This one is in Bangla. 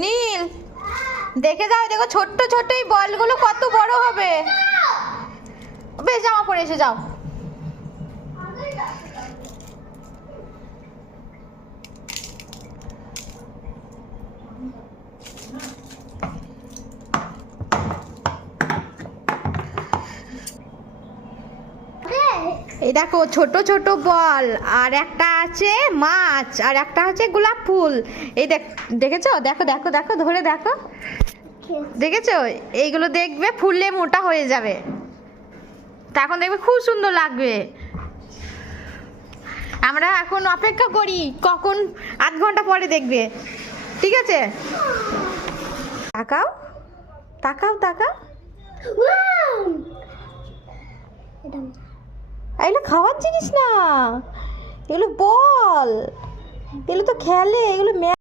নীল, দেখে যাও, দেখো ছোট্ট ছোট্ট এই বলগুলো কত বড় হবে। বেশ, জামা পরে এসে যাও। এই দেখো ছোট ছোট বল, আর একটা আছে মাছ, আর একটা আছে গোলাপ ফুল। এই দেখেছো? দেখো দেখো দেখো, ধরে দেখো, দেখেছো? এইগুলো দেখবে ফুললে মোটা হয়ে যাবে, তখন দেখবে খুব সুন্দর লাগবে। আমরা এখন অপেক্ষা করি কখন, আধ ঘন্টা পরে দেখবে, ঠিক আছে? তাকাও তাকাও তাকাও, এগুলো খাওয়ার জিনিস না, এগুলো বল, এগুলো তো খেলে, এগুলো